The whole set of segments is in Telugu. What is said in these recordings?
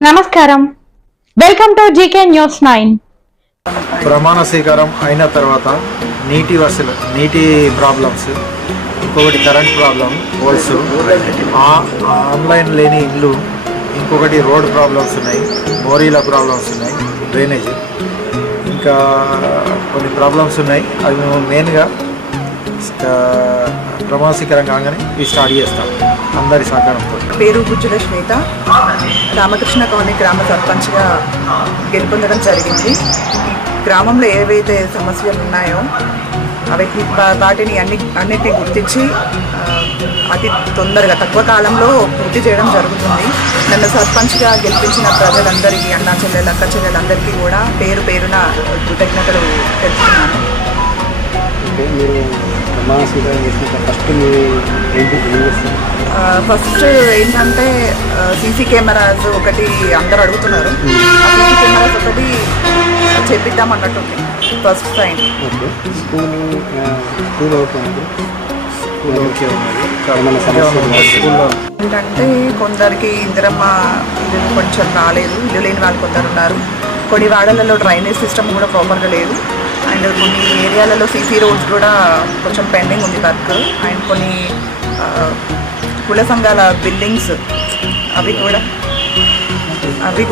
నమస్కారం, వెల్కమ్ టు జీకే న్యూస్ 9. ప్రమాణ స్వీకారం అయిన తర్వాత నీటి ప్రాబ్లమ్స్, ఇంకొకటి కరెంట్ ప్రాబ్లం, పోల్స్, ఆన్లైన్ లేని ఇల్లు, ఇంకొకటి రోడ్ ప్రాబ్లమ్స్ ఉన్నాయి, మోరీల ప్రాబ్లమ్స్ ఉన్నాయి, డ్రైనేజ్, ఇంకా కొన్ని ప్రాబ్లమ్స్ ఉన్నాయి. అవి మేము మెయిన్గా ప్రమాణ స్వీకారం కాగానే ఇవి స్టార్ట్ చేస్తాం అందరి సహకారంతో. పేరు గుజ్జుల శ్వేత, రామకృష్ణ కాలనీ గ్రామ సర్పంచ్గా గెలుపొందడం జరిగింది. గ్రామంలో ఏవైతే సమస్యలు ఉన్నాయో వాటిని అన్నిటిని గుర్తించి అతి తొందరగా తక్కువ కాలంలో పూర్తి చేయడం జరుగుతుంది. నన్ను సర్పంచ్గా గెలిపించిన ప్రజలందరికీ, అన్నా చెల్లెలు, అక్క చెల్లెలందరికీ కూడా పేరు పేరున కృతజ్ఞతలు తెలుపుతున్నాను. ఫస్ట్ ఏంటంటే సీసీ కెమెరాస్ ఒకటి అందరు అడుగుతున్నారు. ఆ సీసీ కెమెరాస్ ఒకటి చేపిద్దాం అన్నట్టు ఫస్ట్ సైన్. ఏంటంటే కొందరికి ఇందిరమ్మ ఇల్లు కొంచెం రాలేదు, ఇల్లు లేని వాళ్ళు కొందరు ఉన్నారు. కొన్ని వాడలలో డ్రైనేజ్ సిస్టమ్ కూడా ప్రాపర్గా లేదు. అండ్ కొన్ని ఏరియాలలో సీసీ రోడ్స్ కూడా కొంచెం పెండింగ్ ఉంది వర్క్. అండ్ కొన్ని కుల సంఘాల బిల్డింగ్స్ అవి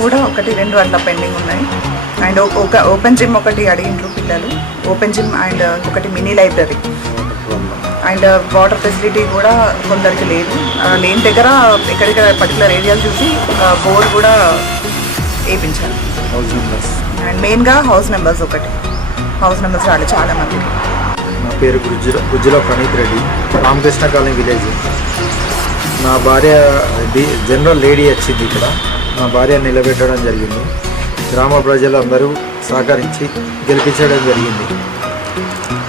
కూడా ఒకటి రెండు అట్లా పెండింగ్ ఉన్నాయి. అండ్ ఒక ఓపెన్ జిమ్ ఒకటి అడిగిండ్రు పిల్లలు, ఓపెన్ జిమ్ అండ్ ఒకటి mini library and water facility కూడా కొందరికి లేదు. లేని దగ్గర ఎక్కడిక్కడ పర్టికులర్ ఏరియాలు చూసి బోర్డు కూడా వేయించాలి. అండ్ మెయిన్గా హౌస్ నెంబర్స్ రాలి చాలా మందికి. నా పేరు గుజ్జుల ప్రణీత్ రెడ్డి, రామకృష్ణ కాలనీ విలేజ్. నా భార్య జనరల్ లేడీ వచ్చింది ఇక్కడ. నా భార్య నిలబెట్టడం జరిగింది. గ్రామ ప్రజలు అందరూ సహకరించి గెలిపించడం జరిగింది.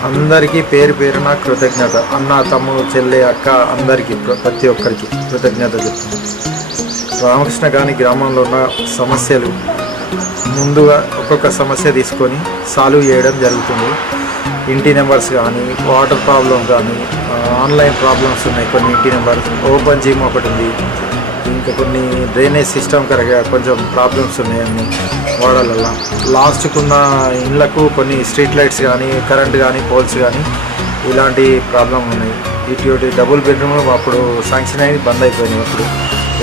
అందరికీ పేరు పేరున కృతజ్ఞత. అన్న, తమ్ముడు, చెల్లె, అక్క అందరికీ ప్రతి ఒక్కరికి కృతజ్ఞత చెప్తుంది. రామకృష్ణ కాలనీ గ్రామంలో ఉన్న సమస్యలు ముందుగా ఒక్కొక్క సమస్య తీసుకొని సాల్వ్ చేయడం జరుగుతుంది. ఇంటి నెంబర్స్ కానీ, వాటర్ ప్రాబ్లం కానీ, ఆన్లైన్ ప్రాబ్లమ్స్ ఉన్నాయి. కొన్ని ఇంటి నెంబర్స్, ఓపెన్ జిమ్ ఒకటి ఉంది, ఇంకా కొన్ని డ్రైనేజ్ సిస్టమ్ కరెక్ట్గా కొంచెం ప్రాబ్లమ్స్ ఉన్నాయి అన్ని వాడాలల్లా. లాస్ట్కున్న ఇళ్లకు కొన్ని స్ట్రీట్ లైట్స్ కానీ, కరెంట్ కానీ, పోల్స్ కానీ ఇలాంటి ప్రాబ్లం ఉన్నాయి. ఇటువంటి డబుల్ బెడ్రూమ్ అప్పుడు శాంక్షన్ అయ్యి బంద్ అయిపోయినాయి. అప్పుడు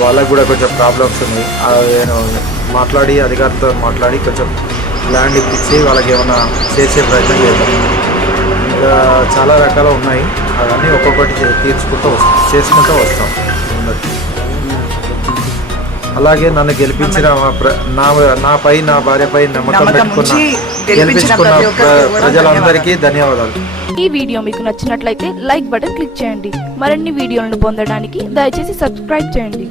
వాళ్ళకు కూడా కొంచెం ప్రాబ్లమ్స్ ఉన్నాయి. మాట్లాడి అధికారులతో మాట్లాడి కొంచెం ల్యాండ్ ఇప్పించి వాళ్ళకి ఏమైనా చేసే ప్రయత్నం చేద్దాం. ఇంకా చాలా రకాలు ఉన్నాయి, అవన్నీ ఒక్కొక్కటి చేసుకుంటూ వస్తాం. అలాగే నన్ను గెలిపించిన నాపై, నా భార్యపై నమ్మకం పెట్టుకున్న గెలిపించుకున్న ప్రజలందరికీ ధన్యవాదాలు. ఈ వీడియో మీకు నచ్చినట్లయితే లైక్ బటన్ క్లిక్ చేయండి. మరిన్ని వీడియోలను పొందడానికి దయచేసి సబ్స్క్రైబ్ చేయండి.